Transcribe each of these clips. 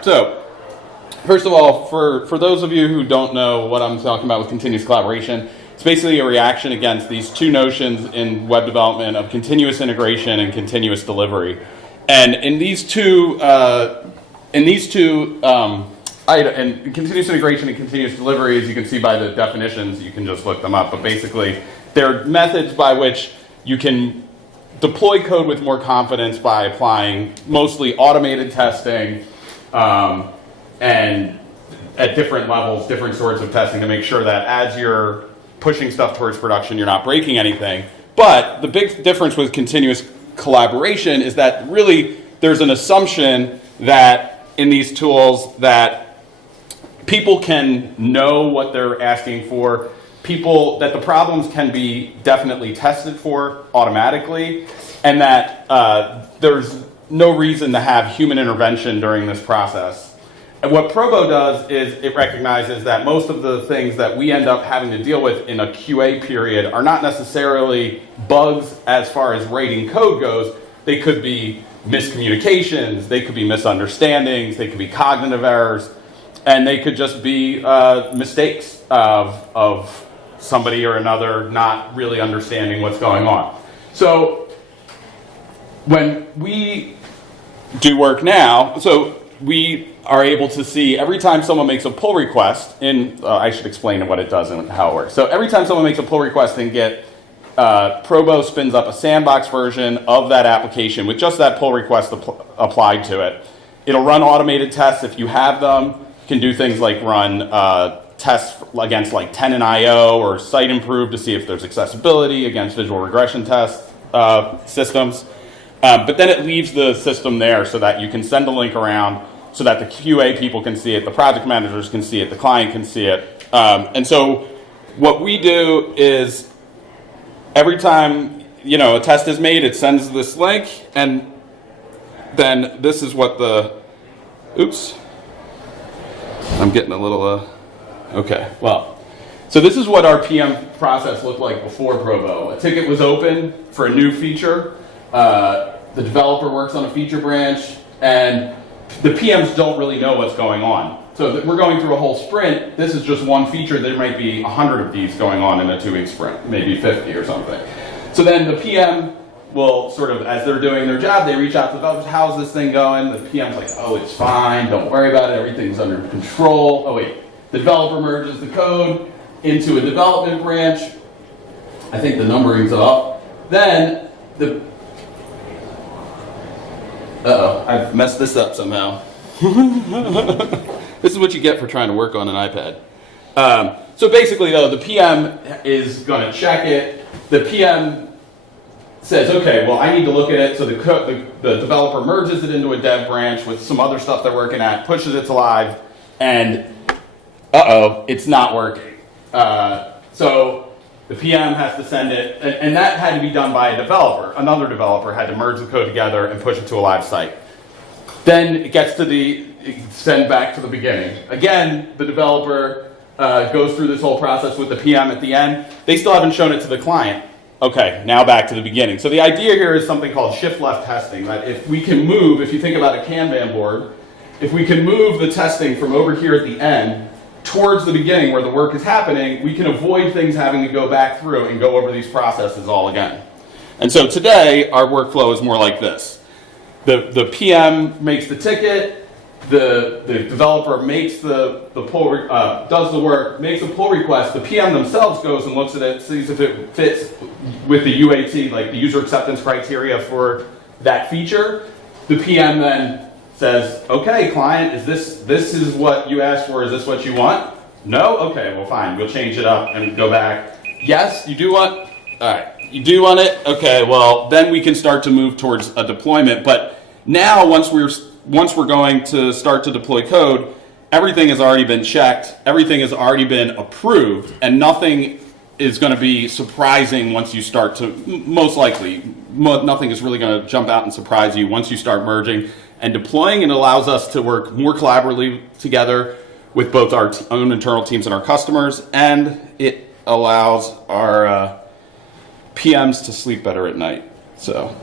right, so first of all, for those of you who don't know what I'm talking about with continuous collaboration, it's basically a reaction against these two notions in web development of continuous integration and continuous delivery. And in these two, and continuous integration and continuous delivery, as you can see by the definitions, you can just look them up, but basically they're methods by which you can deploy code with more confidence by applying mostly automated testing and at different levels, different sorts of testing to make sure that as you're pushing stuff towards production, you're not breaking anything. But the big difference with continuous collaboration is that really there's an assumption that in these tools that people can know what they're asking for, that the problems can be definitely tested for automatically, and that there's no reason to have human intervention during this process. And what Probo does is it recognizes that most of the things that we end up having to deal with in a QA period are not necessarily bugs as far as writing code goes. They could be miscommunications, they could be misunderstandings, they could be cognitive errors, and they could just be mistakes of somebody or another not really understanding what's going on. So when we do work now, so we are able to see every time someone makes a pull request I should explain what it does and how it works. So every time someone makes a pull request in Git, Probo spins up a sandbox version of that application with just that pull request applied to it. It'll run automated tests if you have them. You can do things like run tests against like tenant IO or site improve to see if there's accessibility against visual regression test systems. But then it leaves the system there so that you can send a link around so that the QA people can see it, the project managers can see it, the client can see it. And so what we do is every time a test is made, it sends this link, and then this is what I'm getting a little, okay, well. So this is what our PM process looked like before Probo. A ticket was open for a new feature. The developer works on a feature branch, and the PMs don't really know what's going on. So we're going through a whole sprint. This is just one feature. There might be 100 of these going on in a 2-week sprint, maybe 50 or something. So then the PM will sort of, as they're doing their job, they reach out to the developers, how's this thing going? The PM's like, oh, it's fine, don't worry about it, everything's under control. Oh wait, the developer merges the code into a development branch. I think the numbering's off. Then I've messed this up somehow. This is what you get for trying to work on an iPad. So basically, though, the PM is going to check it. The PM says, okay, well, I need to look at it. So the developer merges it into a dev branch with some other stuff they're working at, pushes it to live, and it's not working. So the PM has to send it, and that had to be done by a developer. Another developer had to merge the code together and push it to a live site. Then it gets to send back to the beginning. Again, the developer goes through this whole process with the PM at the end. They still haven't shown it to the client. Okay, now back to the beginning. So the idea here is something called shift left testing, that if we can move, if you think about a Kanban board, if we can move the testing from over here at the end towards the beginning where the work is happening, we can avoid things having to go back through and go over these processes all again. And so today, our workflow is more like this. The PM makes the ticket, the developer makes the pull, does the work, makes a pull request, the PM themselves goes and looks at it, sees if it fits with the UAT, like the user acceptance criteria for that feature. The PM then says, okay, client, this is what you asked for, is this what you want? No? Okay, well fine, we'll change it up and go back. Yes, you do want? All right, you do want it? Okay, well then we can start to move towards a deployment. But now once we're going to start to deploy code, everything has already been checked, everything has already been approved, and nothing is going to be surprising once you start to, most likely, nothing is really going to jump out and surprise you once you start merging and deploying. It allows us to work more collaboratively together with both our own internal teams and our customers, and it allows our PMs to sleep better at night. So,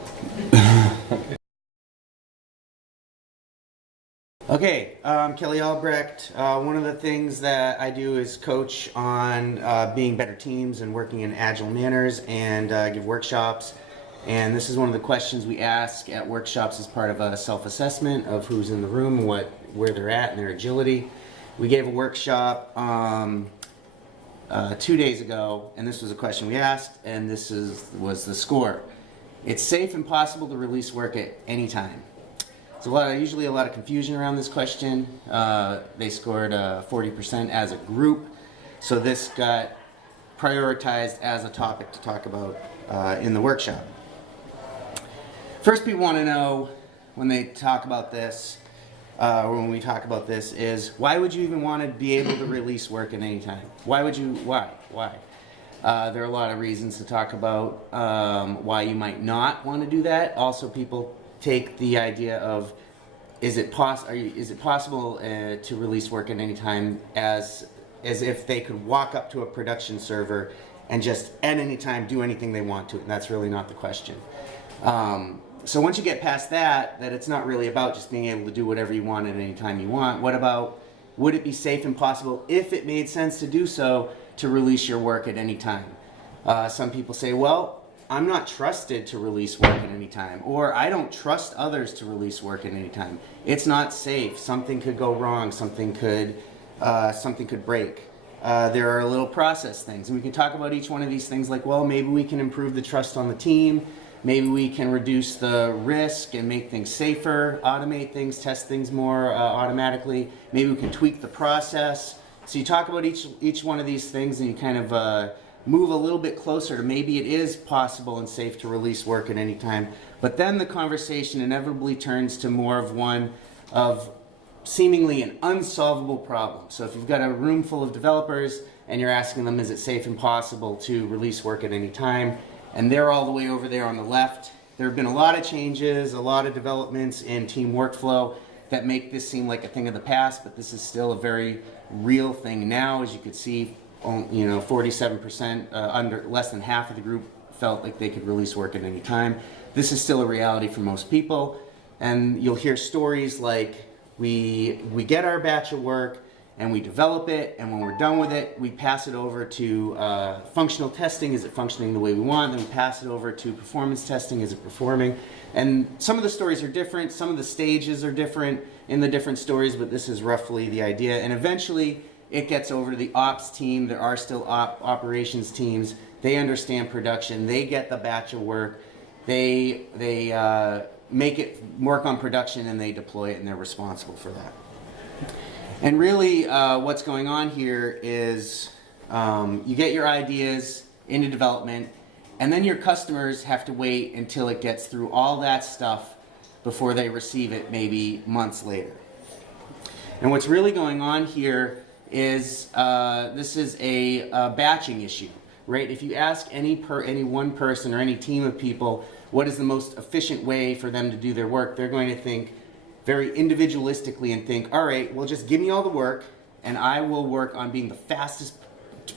Okay, I'm Kelly Albrecht. One of the things that I do is coach on being better teams and working in agile manners and give workshops. And this is one of the questions we ask at workshops as part of a self-assessment of who's in the room and where they're at in their agility. We gave a workshop 2 days ago, and this was a question we asked, and this was the score. It's safe and possible to release work at any time. Usually a lot of confusion around this question. They scored 40% as a group, so this got prioritized as a topic to talk about in the workshop. First, people want to know when they talk about this, or when we talk about this, is why would you even want to be able to release work at any time? Why? There are a lot of reasons to talk about why you might not want to do that. Also, people take the idea of is it possible to release work at any time as if they could walk up to a production server and just at any time do anything they want to, and that's really not the question. So once you get past that it's not really about just being able to do whatever you want at any time you want. What about, would it be safe and possible, if it made sense to do so, to release your work at any time? Some people say, well, I'm not trusted to release work at any time, or I don't trust others to release work at any time. It's not safe. Something could go wrong. Something could break. There are little process things, and we can talk about each one of these things. Like, well, maybe we can improve the trust on the team. Maybe we can reduce the risk and make things safer, automate things, test things more automatically. Maybe we can tweak the process. So you talk about each one of these things, and you kind of move a little bit closer to maybe it is possible and safe to release work at any time. But then the conversation inevitably turns to more of one of seemingly an unsolvable problem. So if you've got a room full of developers and you're asking them, is it safe and possible to release work at any time? And they're all the way over there on the left. There have been a lot of changes, a lot of developments in team workflow that make this seem like a thing of the past, but this is still a very real thing now. As you could see, 47%, under less than half of the group felt like they could release work at any time. This is still a reality for most people, and you'll hear stories like we get our batch of work and we develop it, and when we're done with it, we pass it over to functional testing. Is it functioning the way we want? Then we pass it over to performance testing. Is it performing? And some of the stories are different. Some of the stages are different in the different stories, but this is roughly the idea. And eventually, it gets over to the ops team. There are still operations teams. They understand production. They get the batch of work. They make it work on production, and they deploy it, and they're responsible for that. And really what's going on here is you get your ideas into development, and then your customers have to wait until it gets through all that stuff before they receive it, maybe months later. And what's really going on here is this is a batching issue, right? If you ask any one person or any team of people what is the most efficient way for them to do their work, they're going to think very individualistically and think, all right, well, just give me all the work and I will work on being the fastest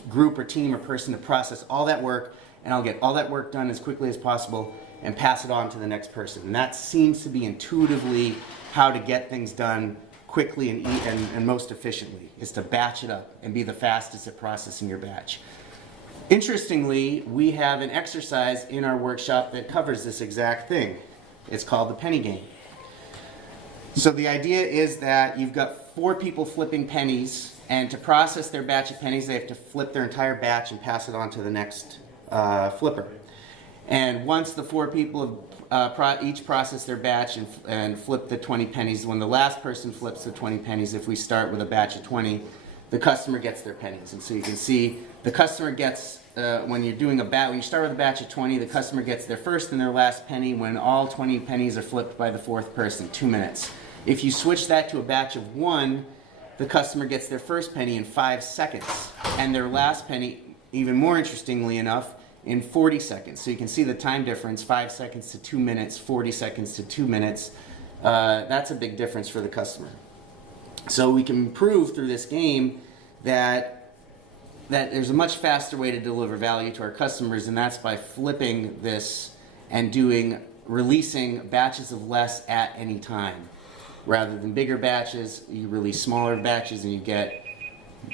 group or team or person to process all that work, and I'll get all that work done as quickly as possible and pass it on to the next person. And that seems to be intuitively how to get things done quickly and most efficiently, is to batch it up and be the fastest at processing your batch. Interestingly, we have an exercise in our workshop that covers this exact thing. It's called the penny game. So the idea is that you've got 4 people flipping pennies, and to process their batch of pennies, they have to flip their entire batch and pass it on to the next flipper. And once the 4 people have each processed their batch and flip the 20 pennies, when the last person flips the 20 pennies, if we start with a batch of 20, the customer gets their pennies. And so you can see the customer gets, when you start with a batch of 20, the customer gets their first and their last penny when all 20 pennies are flipped by the 4th person, 2 minutes. If you switch that to a batch of 1, the customer gets their first penny in 5 seconds, and their last penny, even more interestingly enough, in 40 seconds. So you can see the time difference, 5 seconds to 2 minutes, 40 seconds to 2 minutes. That's a big difference for the customer. So we can prove through this game that there's a much faster way to deliver value to our customers, and that's by flipping this and releasing batches of less at any time. rather than bigger batches, you release smaller batches and you get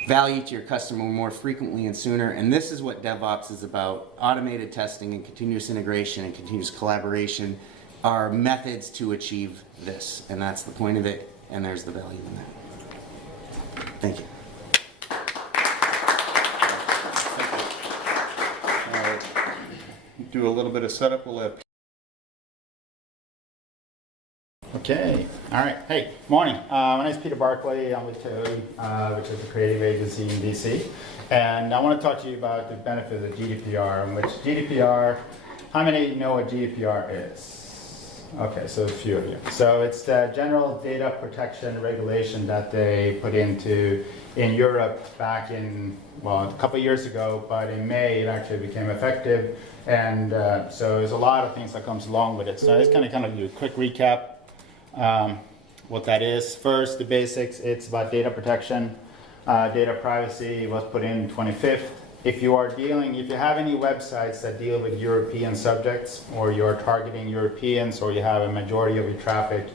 value to your customer more frequently and sooner. And this is what DevOps is about. Automated testing and continuous integration and continuous collaboration are methods to achieve this. And that's the point of it, and there's the value in that. Thank you. Do a little bit of setup. We'll have. Okay, all right. Hey, morning. My name is Peter Barclay. I'm with Toad, which is a creative agency in DC. And I want to talk to you about the benefits of GDPR, and which GDPR, how many know what GDPR is? Okay, so a few of you. So it's the General Data Protection Regulation that they put into in Europe back in, well, a couple of years ago, but in May it actually became effective. And so there's a lot of things that comes along with it. So I just kind of do a quick recap. What that is. First, the basics, it's about data protection. Data privacy was put in 25th. If you have any websites that deal with European subjects, or you're targeting Europeans, or you have a majority of your traffic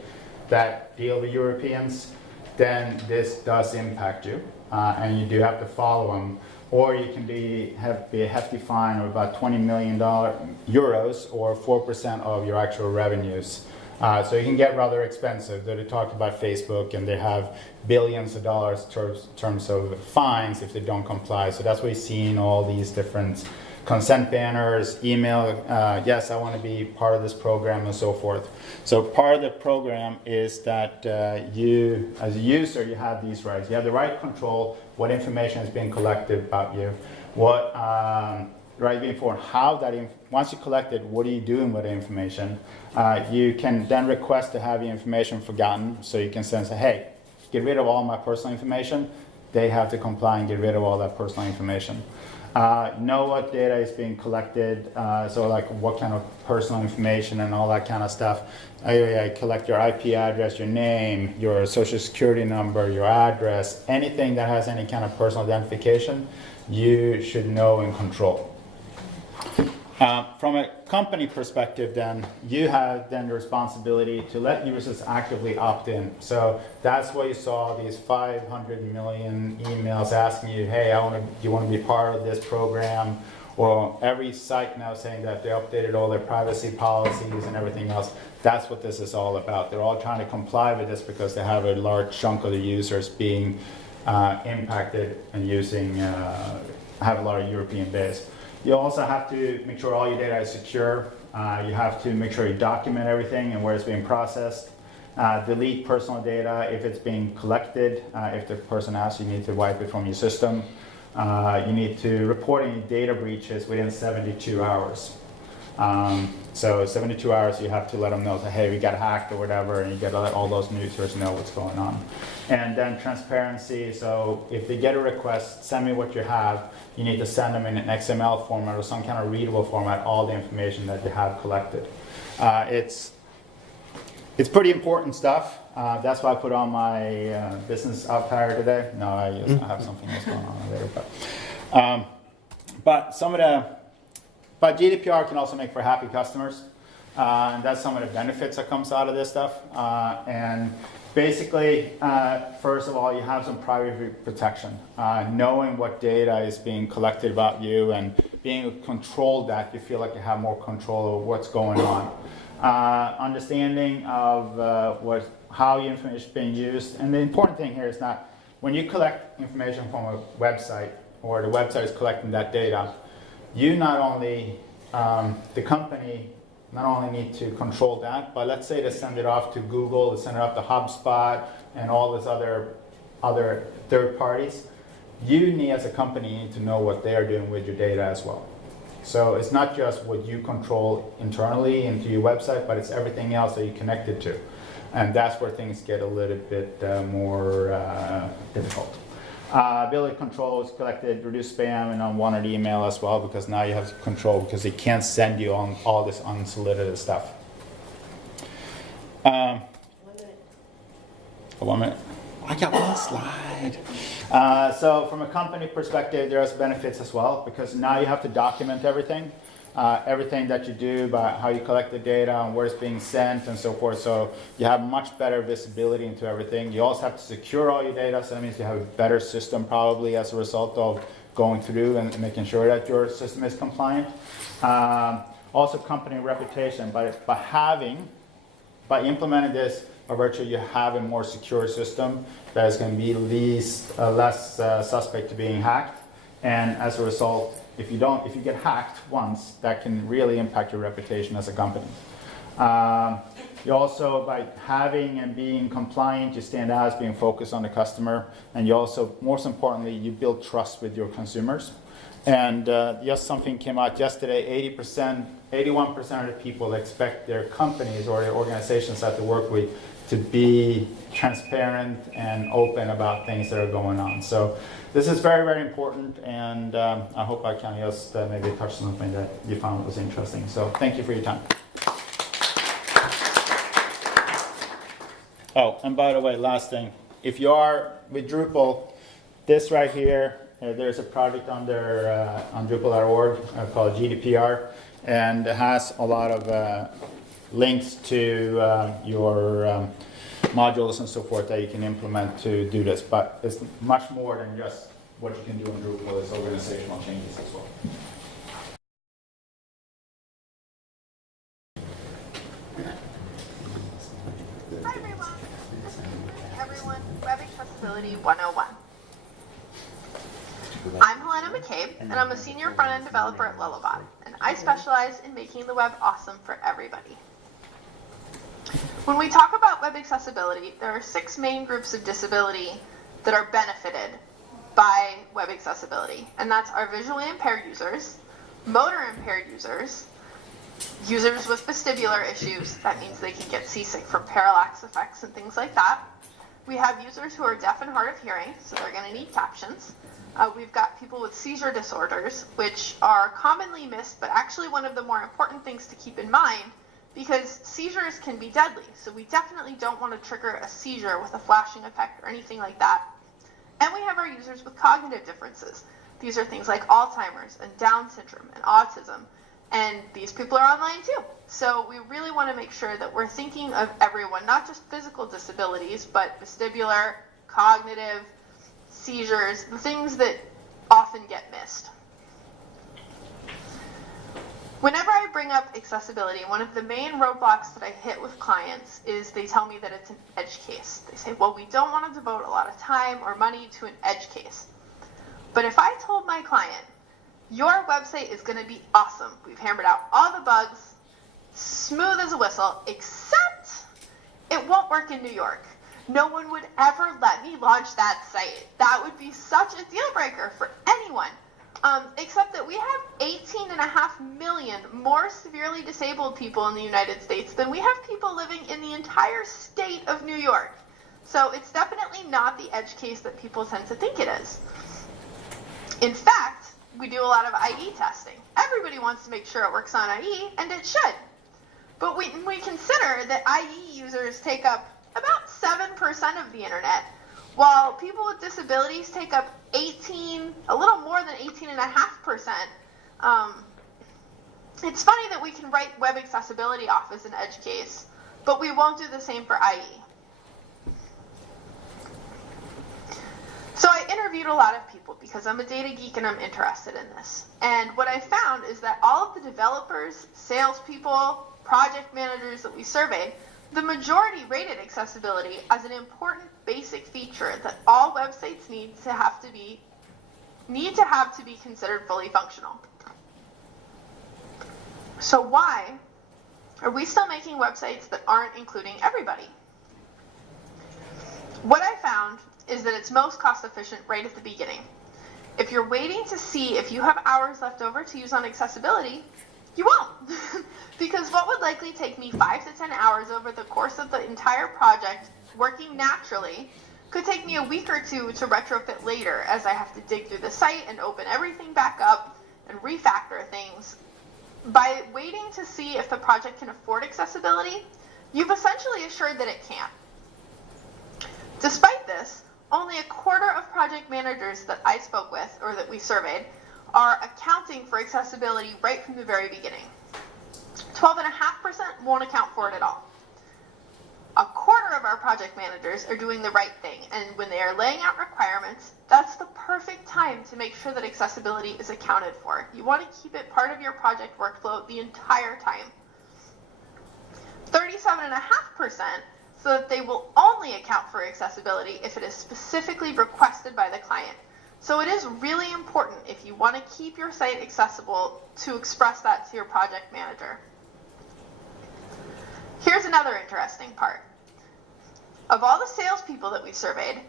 that deal with Europeans, then this does impact you, and you do have to follow them. Or you can be a hefty fine of about €20 million, or 4% of your actual revenues. So it can get rather expensive. They talked about Facebook, and they have billions of dollars in terms of fines if they don't comply. So that's why you're seeing all these different consent banners, email, yes, I want to be part of this program, and so forth. So part of the program is that you, as a user, you have these rights. You have the right to control what information is being collected about you, what right before how that once you collect it, what are you doing with the information? You can then request to have your information forgotten, so you can say, hey, get rid of all my personal information. They have to comply and get rid of all that personal information. Know what data is being collected, so like what kind of personal information and all that kind of stuff. I collect your IP address, your name, your social security number, your address, anything that has any kind of personal identification, you should know and control. From a company perspective, then, you have then the responsibility to let users actively opt in. So that's why you saw these 500 million emails asking you, hey, do you want to be part of this program? Or every site now saying that they updated all their privacy policies and everything else. That's what this is all about. They're all trying to comply with this because they have a large chunk of the users being impacted and have a lot of European base. You also have to make sure all your data is secure. You have to make sure you document everything and where it's being processed. Delete personal data if it's being collected. If the person asks, you need to wipe it from your system. You need to report any data breaches within 72 hours. So 72 hours, you have to let them know that, hey, we got hacked or whatever, and you got to let all those users know what's going on. And then transparency, so if they get a request, send me what you have, you need to send them in an XML format or some kind of readable format, all the information that you have collected. It's pretty important stuff. That's why I put on my business attire today. No, I have something else going on later. But GDPR can also make for happy customers. And that's some of the benefits that comes out of this stuff. And basically, first of all, you have some privacy protection. Knowing what data is being collected about you and being able to control that, you feel like you have more control over what's going on. Understanding of how your information is being used. And the important thing here is not when you collect information from a website, or the website is collecting that data, you not only, the company not only need to control that, but let's say they send it off to Google, they send it off to HubSpot, and all these other third parties. You need, as a company, need to know what they are doing with your data as well. So it's not just what you control internally into your website, but it's everything else that you're connected to. And that's where things get a little bit more difficult. Ability control is collected, reduce spam and unwanted email as well, because now you have control because they can't send you on all this unsolicited stuff. 1 minute. 1 minute. I got one slide. So from a company perspective, there's benefits as well, because now you have to document everything. everything that you do, about how you collect the data and where it's being sent and so forth. So you have much better visibility into everything. You also have to secure all your data, so that means you have a better system probably as a result of going through and making sure that your system is compliant. Also company reputation, by implementing this, virtually you have a more secure system that is going to be less suspect to being hacked. And as a result, if you get hacked once, that can really impact your reputation as a company. You also, by having and being compliant, you stand out as being focused on the customer, and you also, most importantly, you build trust with your consumers. And just something came out yesterday, 81% of the people expect their companies or their organizations that they work with to be transparent and open about things that are going on. So this is very, very important, and I hope I can just maybe touch something that you found was interesting. So thank you for your time. Oh, and by the way, last thing, if you are with Drupal, this right here, there's a project under on Drupal.org called GDPR, and it has a lot of links to your modules and so forth that you can implement to do this. But it's much more than just what you can do in Drupal. It's organizational changes as well. Hi everyone, Web Accessibility 101. I'm Helena McCabe, and I'm a senior front-end developer at Lullabot, and I specialize in making the web awesome for everybody. When we talk about web accessibility, there are 6 main groups of disability that are benefited by web accessibility, and that's our visually impaired users, motor impaired users, users with vestibular issues, that means they can get seasick from parallax effects and things like that. We have users who are deaf and hard of hearing, so they're going to need captions. We've got people with seizure disorders, which are commonly missed, but actually one of the more important things to keep in mind, because seizures can be deadly, so we definitely don't want to trigger a seizure with a flashing effect or anything like that. And we have our users with cognitive differences. These are things like Alzheimer's and Down syndrome and autism, and these people are online too. So we really want to make sure that we're thinking of everyone, not just physical disabilities, but vestibular, cognitive, seizures, the things that often get missed. Whenever I bring up accessibility, one of the main roadblocks that I hit with clients is they tell me that it's an edge case. They say, well, we don't want to devote a lot of time or money to an edge case. But if I told my client, your website is going to be awesome, we've hammered out all the bugs, smooth as a whistle, except it won't work in New York. No one would ever let me launch that site. That would be such a deal breaker for anyone. Except that we have 18.5 million more severely disabled people in the United States than we have people living in the entire state of New York. So it's definitely not the edge case that people tend to think it is. In fact, we do a lot of IE testing. Everybody wants to make sure it works on IE, and it should. But when we consider that IE users take up about 7% of the internet, while people with disabilities take up a little more than 18.5%. It's funny that we can write web accessibility off as an edge case, but we won't do the same for IE. So I interviewed a lot of people because I'm a data geek and I'm interested in this. And what I found is that all of the developers, salespeople, project managers that we surveyed, the majority rated accessibility as an important basic feature that all websites need to have to be considered fully functional. So why are we still making websites that aren't including everybody? What I found is that it's most cost efficient right at the beginning. If you're waiting to see if you have hours left over to use on accessibility, you won't. Because what would likely take me 5 to 10 hours over the course of the entire project, working naturally, could take me a week or 2 to retrofit later, as I have to dig through the site and open everything back up and refactor things. By waiting to see if the project can afford accessibility, you've essentially assured that it can't. Despite this, only a quarter of project managers that I spoke with, or that we surveyed, are accounting for accessibility right from the very beginning. 12.5% won't account for it at all. A quarter of our project managers are doing the right thing, and when they are laying out requirements, that's the perfect time to make sure that accessibility is accounted for. You want to keep it part of your project workflow the entire time. 37.5% so that they will only account for accessibility if it is specifically requested by the client. So it is really important, if you want to keep your site accessible, to express that to your project manager. Here's another interesting part. Of all the salespeople that we surveyed,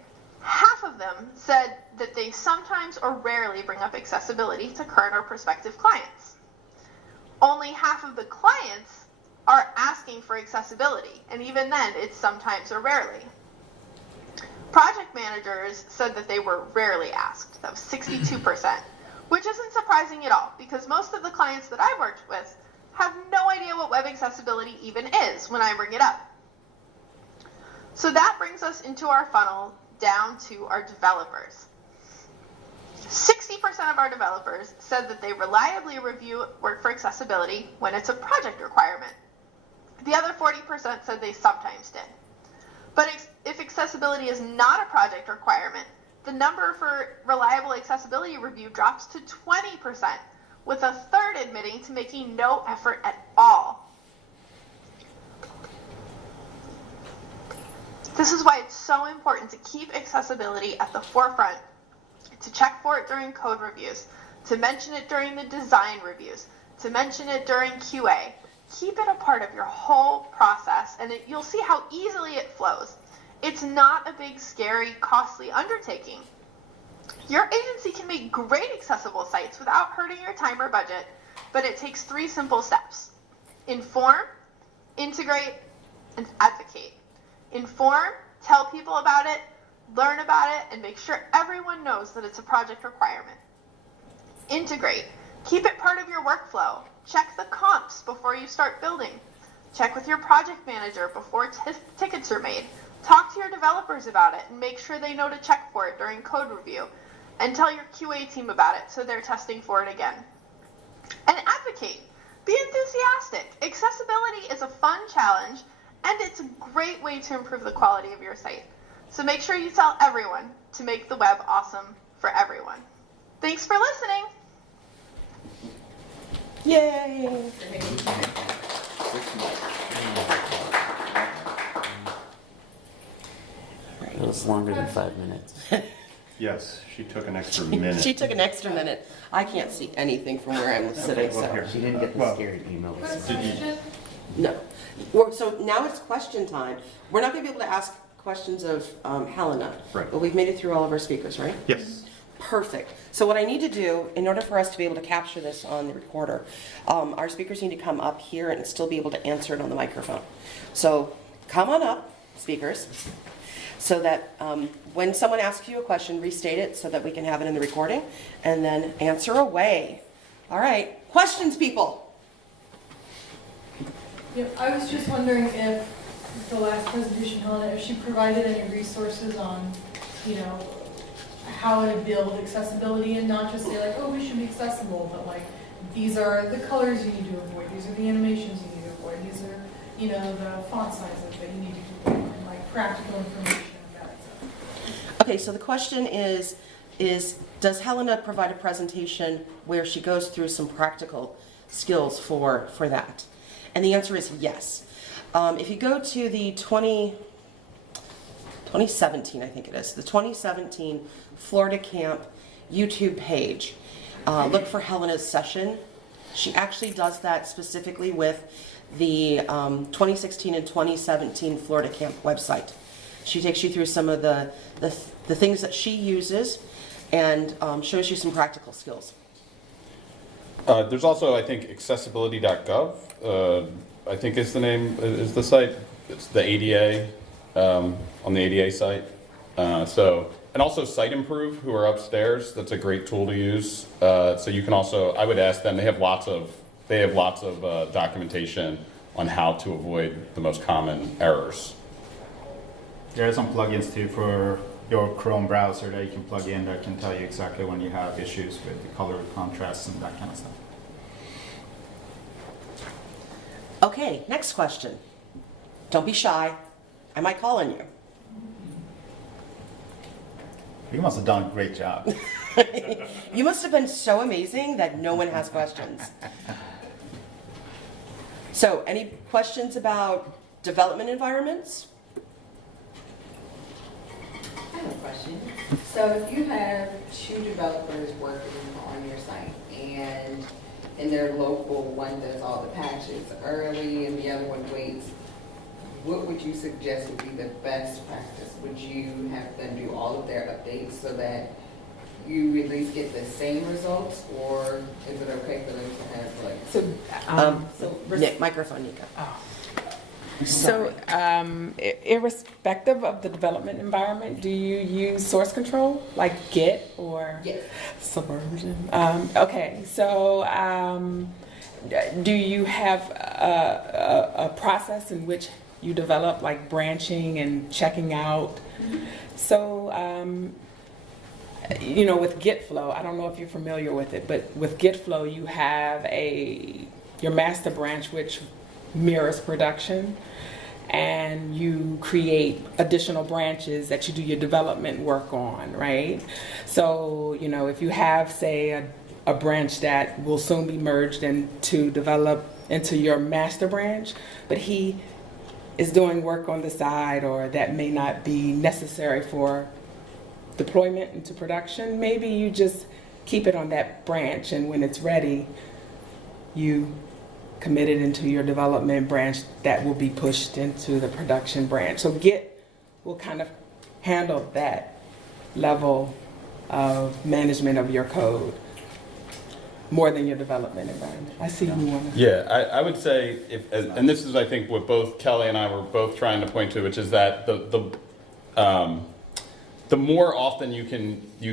half of them said that they sometimes or rarely bring up accessibility to current or prospective clients. Only half of the clients are asking for accessibility, and even then, it's sometimes or rarely. Project managers said that they were rarely asked. That was 62%, which isn't surprising at all, because most of the clients that I've worked with have no idea what web accessibility even is when I bring it up. So that brings us into our funnel down to our developers. 60% of our developers said that they reliably review work for accessibility when it's a project requirement. The other 40% said they sometimes did. But if accessibility is not a project requirement, the number for reliable accessibility review drops to 20%, with a third admitting to making no effort at all. This is why it's so important to keep accessibility at the forefront, to check for it during code reviews, to mention it during the design reviews, to mention it during QA. Keep it a part of your whole process, and you'll see how easily it flows. It's not a big, scary, costly undertaking. Your agency can make great accessible sites without hurting your time or budget, but it takes 3 simple steps. Inform, integrate, and advocate. Inform, tell people about it, learn about it, and make sure everyone knows that it's a project requirement. Integrate. Keep it part of your workflow. Check the comps before you start building. Check with your project manager before tickets are made. Talk to your developers about it and make sure they know to check for it during code review. And tell your QA team about it so they're testing for it again. And advocate. Be enthusiastic. Accessibility is a fun challenge, and it's a great way to improve the quality of your site. So make sure you tell everyone to make the web awesome for everyone. Thanks for listening. Yay! It was longer than 5 minutes. Yes, she took an extra minute. She took an extra minute. I can't see anything from where I'm sitting, well, so. here. She didn't get the Well, scared email. No. So now it's question time. We're not going to be able to ask questions of Helena. Right. But we've made it through all of our speakers, right? Yes. Perfect. So what I need to do, in order for us to be able to capture this on the recorder, our speakers need to come up here and still be able to answer it on the microphone. So come on up, speakers, so that when someone asks you a question, restate it so that we can have it in the recording, and then answer away. All right. Questions, people? Yeah, I was just wondering if the last presentation, Helena, if she provided any resources on, how to build accessibility and not just say like, oh, we should be accessible, but like, these are the colors you need to avoid, these are the animations you need to avoid, these are, the font sizes that you need to avoid, and like practical information about it. Okay, so the question is does Helena provide a presentation where she goes through some practical skills for that? And the answer is yes. If you go to the 2017, I think it is, the 2017 Florida Camp YouTube page, look for Helena's session. She actually does that specifically with the 2016 and 2017 Florida Camp website. She takes you through some of the things that she uses and shows you some practical skills. There's also, I think, accessibility.gov, I think is the name, is the site. It's the ADA, on the ADA site. And also Site Improve, who are upstairs. That's a great tool to use. So you can also, I would ask them, they have lots of documentation on how to avoid the most common errors. There are some plugins too for your Chrome browser that you can plug in that can tell you exactly when you have issues with the color contrast and that kind of stuff. Okay, next question. Don't be shy. I might call on you. You must have done a great job. You must have been so amazing that no one has questions. So, any questions about development environments? I have a question. So if you have two developers working on your site and in their local, one does all the patches early and the other one waits, what would you suggest would be the best practice? Would you have them do all of their updates so that you at least get the same results, or is it okay for them to have like? Microphone, Nneka. So, irrespective of the development environment, do you use source control like Git or Yes. Subversion? Okay, so do you have a process in which you develop like branching and checking out? So, with Git flow, I don't know if you're familiar with it, but with Git flow, you have your master branch, which mirrors production, and you create additional branches that you do your development work on, right? So, if you have, say, a branch that will soon be merged to develop into your master branch, but he is doing work on the side, or that may not be necessary for deployment into production, maybe you just keep it on that branch, and when it's ready, you commit it into your development branch that will be pushed into the production branch. So Git will kind of handle that level of management of your code more than your development environment. I see you want to. Yeah, I would say, and this is, I think, what both Kelly and I were both trying to point to, which is that the more often you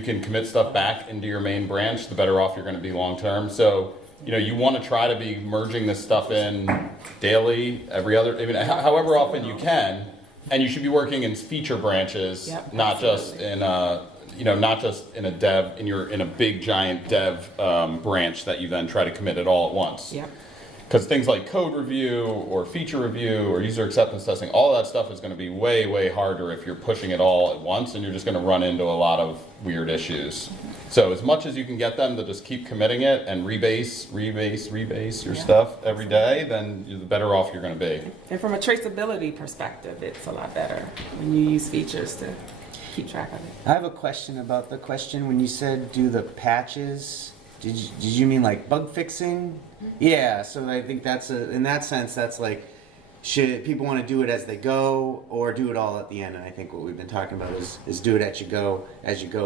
can commit stuff back into your main branch, the better off you're going to be long term. So, you want to try to be merging this stuff in daily, every other, however often you can, and you should be working in feature branches, not just in not just in a dev, in a big giant dev branch that you then try to commit it all at once. Yep. Because things like code review or feature review or user acceptance testing, all that stuff is going to be way, way harder if you're pushing it all at once, and you're just going to run into a lot of weird issues. So as much as you can get them to just keep committing it and rebase your stuff every day, then the better off you're going to be. And from a traceability perspective, it's a lot better when you use features to keep track of it. I have a question about the question when you said do the patches. Did you mean like bug fixing? Yeah, so I think in that sense, that's like, should people want to do it as they go or do it all at the end? And I think what we've been talking about is do it as you go,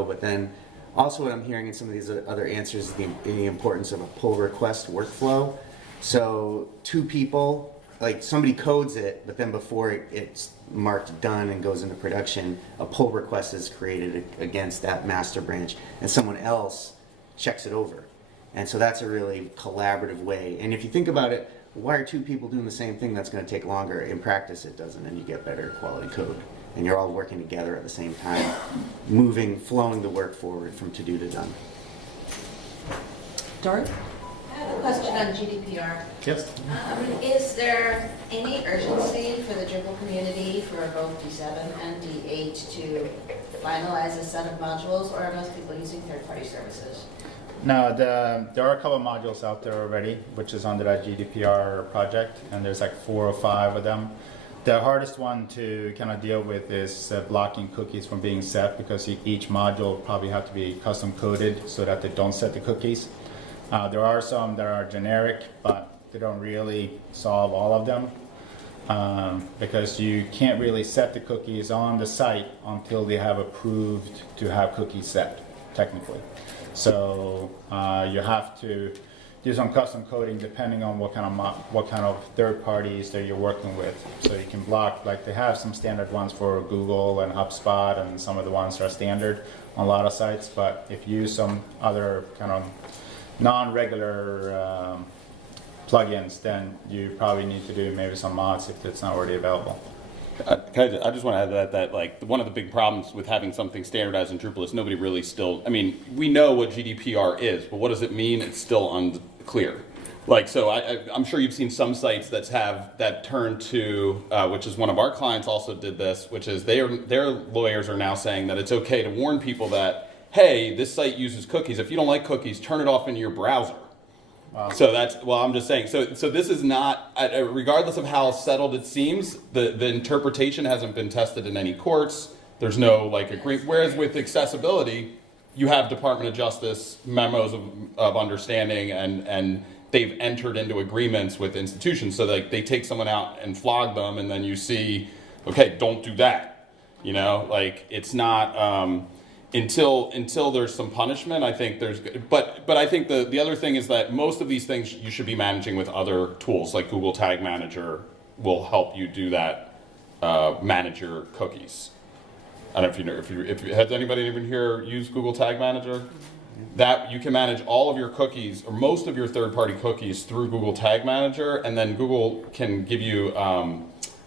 but then also what I'm hearing in some of these other answers is the importance of a pull request workflow. So two people, like somebody codes it, but then before it's marked done and goes into production, a pull request is created against that master branch, and someone else checks it over. And so that's a really collaborative way. And if you think about it, why are two people doing the same thing? That's going to take longer. In practice, it doesn't, and you get better quality code. And you're all working together at the same time, flowing the work forward from to-do to done. Dory? I have a question on GDPR. Yes. Is there any urgency for the Drupal community for both D7 and D8 to finalize a set of modules, or are most people using third-party services? No, there are a couple of modules out there already, which is under that GDPR project, and there's like 4 or 5 of them. The hardest one to kind of deal with is blocking cookies from being set, because each module probably have to be custom coded so that they don't set the cookies. There are some that are generic, but they don't really solve all of them, because you can't really set the cookies on the site until they have approved to have cookies set, technically. So you have to do some custom coding depending on what kind of third parties that you're working with. So you can block, like they have some standard ones for Google and HubSpot, and some of the ones that are standard on a lot of sites. But if you use some other kind of non-regular plugins, then you probably need to do maybe some mods if it's not already available. I just want to add that like one of the big problems with having something standardized in Drupal is nobody really still. I mean, we know what GDPR is, but what does it mean? It's still unclear. Like, so I'm sure you've seen some sites that turn to, which is one of our clients also did this, which is their lawyers are now saying that it's okay to warn people that, hey, this site uses cookies. If you don't like cookies, turn it off in your browser. Wow. So I'm just saying. So this is not, regardless of how settled it seems, the interpretation hasn't been tested in any courts. There's no like agreement. Whereas with accessibility, you have Department of Justice memos of understanding, and they've entered into agreements with institutions. So like they take someone out and flog them, and then you see, okay, don't do that. You know, like it's not. Until there's some punishment, I think there's, but I think the other thing is that most of these things you should be managing with other tools, like Google Tag Manager will help you do that, manage your cookies. I don't know if you has anybody even here used Google Tag Manager? That you can manage all of your cookies or most of your third-party cookies through Google Tag Manager, and then Google can give you an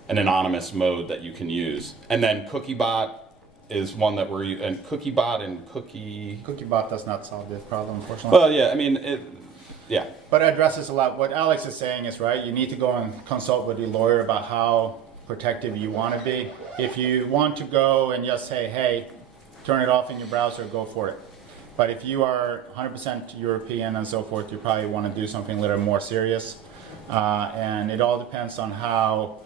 anonymous mode that you can use, and then CookieBot is one that and CookieBot and CookieBot does not solve this problem, unfortunately. Well, yeah, I mean, yeah. But it addresses a lot. What Alex is saying is right. You need to go and consult with your lawyer about how protective you want to be. If you want to go and just say, hey, turn it off in your browser, go for it. But if you are 100% European and so forth, you probably want to do something a little more serious. And it all depends on how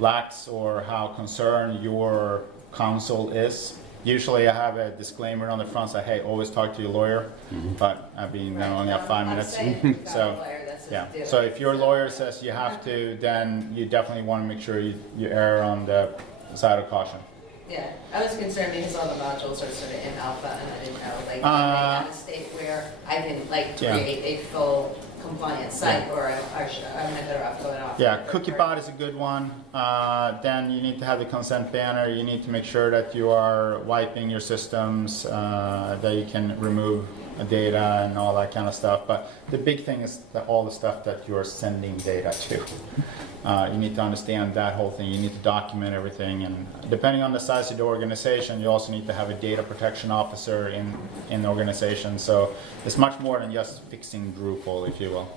lax or how concerned your counsel is. Usually I have a disclaimer on the front saying, hey, always talk to your lawyer. Mm-hmm. But I mean, I only have 5 minutes. So, yeah. So if your lawyer says you have to, then you definitely want to make sure you err on the side of caution. Yeah, I was concerned because all the modules are sort of in alpha, and I didn't know, like, I'm in a state where I can, like, create a full compliant site, or I'm better off going off. Yeah, CookieBot is a good one. Then you need to have the consent banner. You need to make sure that you are wiping your systems, that you can remove data and all that kind of stuff. But the big thing is that all the stuff that you're sending data to. You need to understand that whole thing. You need to document everything, and depending on the size of the organization, you also need to have a data protection officer in the organization. So it's much more than just fixing Drupal, if you will.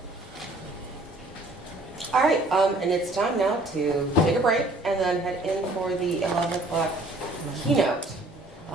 All right, and it's time now to take a break and then head in for the 11 o'clock keynote.